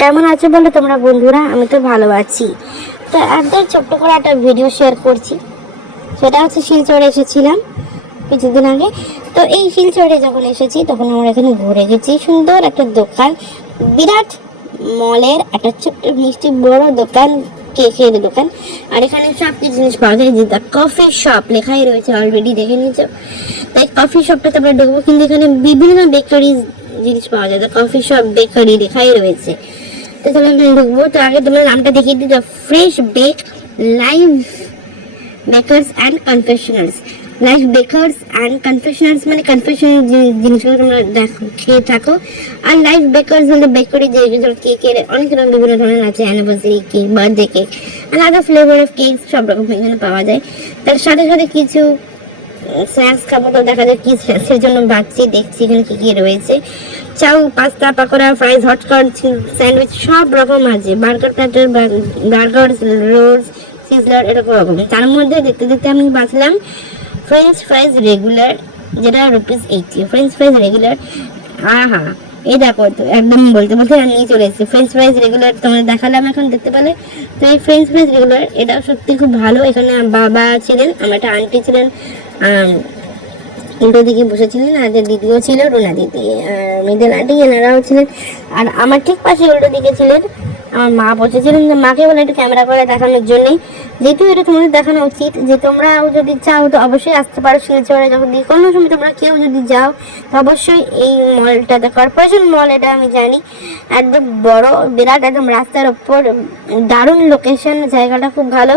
কেমন আছো বলো তোমরা বন্ধুরা? আমি তো ভালো আছি। তো একদম ছোট্ট করে একটা ভিডিও শেয়ার করছি। সেটা হচ্ছে শিলচরে এসেছিলাম কিছুদিন আগে। তো এই শিলচরে যখন এসেছি, তখন আমরা এখানে ঘুরে গেছি। সুন্দর একটা দোকান, বিরাট মলের একটা ছোট্ট মিষ্টি বড় দোকান, কেকের দোকান। আর এখানে সব কিছু জিনিস পাওয়া যায়। যেটা কফি শপ লেখাই রয়েছে অলরেডি দেখে নিয়েছো। তাই কফি শপটাতে আমরা ঢুকবো কিন্তু এখানে বিভিন্ন বেকারি জিনিস পাওয়া যায়। কফি শপ বেকারি লেখাই রয়েছে। তো তাহলে আমরা ঢুকবো। তো আগে তোমার নামটা দেখিয়ে দিই। Fresh bake live bakers and confectioners life bakers and confectioners মানে কনফেশন জিনিসগুলো তোমরা দেখো, খেয়ে থাকো। আর লাইফ বেকার্স মানে বেকারি যে কেকের অনেক রকম বিভিন্ন ধরনের আছে। অ্যানিভার্সারি কেক বার্থডে কেক আর আদার ফ্লেভার অফ কেক সব রকম এখানে পাওয়া যায়। তার সাথে সাথে কিছু স্ন্যাক্স খাব তো দেখা যায় কি স্ন্যাক্সের জন্য বাচ্চি দেখছি এখানে কি কি রয়েছে। চাউ, পাস্তা, পাকোড়া ফ্রাইজ হটকট স্যান্ডউইচ সব রকম আছে। Burger platter burger rolls sizzler এরকম রকম। তার মধ্যে দেখতে দেখতে আমি বাঁচলাম ফ্রেঞ্চ ফ্রাইজ রেগুলার যেটা rupees eighty French fries regular আহা, এই দেখো তো, একদম বলতে বলতে নিয়ে চলে এসেছি। ফ্রেঞ্চ ফ্রাইজ রেগুলার তোমাদের দেখালাম এখন, দেখতে পেলে? তো এই ফ্রেঞ্চ ফ্রাইজ রেগুলার এটা সত্যি খুব ভালো। এখানে বাবা ছিলেন, আমার একটা আন্টি ছিলেন। উল্টো দিকে বসেছিলেন আর দিদিও ছিল রুনা দিদি, আর মিডল আন্টি এনারাও ছিলেন। আর আমার ঠিক পাশে উল্টো দিকে ছিলেন আমার মা বসেছিলেন যে, মাকে বলে একটু ক্যামেরা করে দেখানোর জন্যই। যেহেতু এটা তোমাদের দেখানো উচিত, যে তোমরাও যদি চাও তো অবশ্যই আসতে পারো শিলচরে। যখন যে কোনো সময় তোমরা কেউ যদি যাও, তো অবশ্যই এই মলটা মলটাতে কর্পোরেশন মল এটা আমি জানি, একদম বড়, বিরাট, একদম রাস্তার ওপর। দারুণ লোকেশন জায়গাটা খুব ভালো।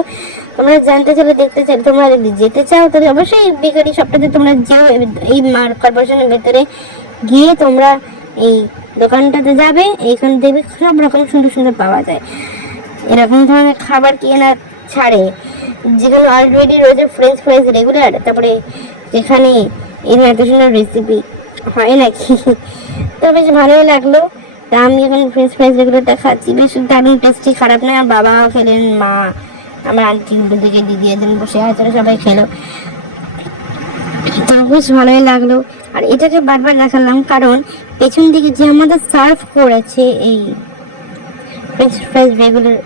তোমরা জানতে চাইলে, দেখতে চাইলে, তোমরা যদি যেতে চাও, তাহলে অবশ্যই বেকারি শপটাতে তোমরা যেও। এই কর্পোরেশনের ভেতরে গিয়ে তোমরা এই দোকানটাতে যাবে, এইখানে দেখবে সব রকম সুন্দর সুন্দর পাওয়া যায়। এরকম ধরনের খাবার কেনা ছাড়ে। যেগুলো অলরেডি রয়েছে ফ্রেঞ্চ ফ্রাইজ রেগুলার তারপরে যেখানে এর এত সুন্দর রেসিপি হয় নাকি? তো বেশ ভালোই লাগল। তা আমি এখন ফ্রেঞ্চ ফ্রাইজ রেগুলারটা খাচ্ছি। বেশ দারুণ টেস্টি খারাপ না। বাবা খেলেন, মা, আমার আন্টি দিকে, দিদি একজন বসে আছে, সবাই খেলো। তো বেশ ভালোই লাগল। আর এটাকে বারবার দেখালাম, কারণ পেছন দিকে যে আমাদের সার্ভ করেছে এই ফ্রেঞ্চ ফ্রাইজ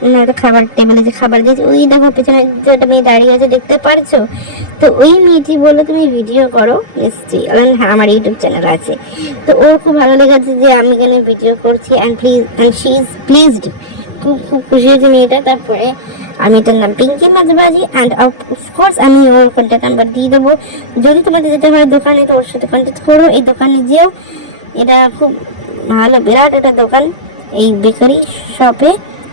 ওনারা খাবার টেবিলে যে খাবার দিয়েছে, ওই দেখো পেছনে মেয়ে দাঁড়িয়ে আছে, দেখতে পারছ? তো ওই মেয়েটি বলল, তুমি ভিডিও করো নিশ্চয়ই হ্যাঁ আমার ইউটিউব চ্যানেল আছে। তো ওর খুব ভালো লেগেছে যে আমি এখানে ভিডিও করছি and please and she is pleased খুব খুব খুশি হয়েছে মেয়েটা। তারপরে আমি এটার নাম পিঙ্কি মাঝবাজি অ্যান্ড অফকোর্স আমি ওর কন্ট্যাক্ট নাম্বার দিয়ে দেবো। যদি তোমাদের যেতে হয় দোকানে, তো ওর সাথে কন্ট্যাক্ট করো। এই দোকানে যেও। এটা খুব ভালো, বিরাট একটা দোকান এই বেকারি শপে।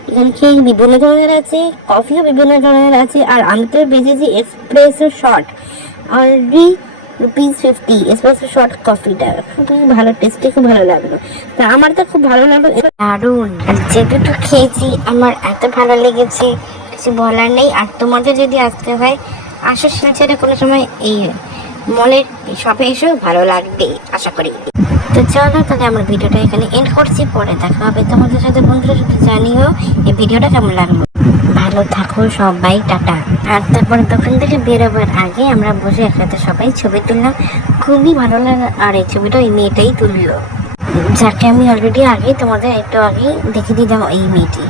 এখানে কেক বিভিন্ন ধরনের আছে কফিও বিভিন্ন ধরনের আছে, আর আমি তো বেজেছি expresso short already rupees fifty expresso short কফিটা খুবই ভালো টেস্টি খুব ভালো লাগল। তা আমার তো খুব ভালো লাগল। দারুণ। দুটো খেয়েছি, আমার এত ভালো লেগেছে, কিছু বলার নেই। আর তোমাদের যদি আসতে হয়, আসো শিলচরে কোনো সময় এই মলের শপে এসেও ভালো লাগবে, আশা করি। তো চলো তাহলে আমার ভিডিওটা এখানে এন্ড করছি, পরে দেখা হবে তোমাদের সাথে, বন্ধুরা সাথে, জানিও এই ভিডিওটা কেমন লাগল। ভালো থাকো সবাই, টাটা। আর তারপরে দোকান থেকে বেরোবার আগে আমরা বসে একসাথে সবাই ছবি তুললাম। খুবই ভালো লাগে আর এই ছবিটা ওই মেয়েটাই তুললো। যাকে আমি অলরেডি আগে তোমাদের একটু আগেই দেখিয়ে দিলাম এই মেয়েটি।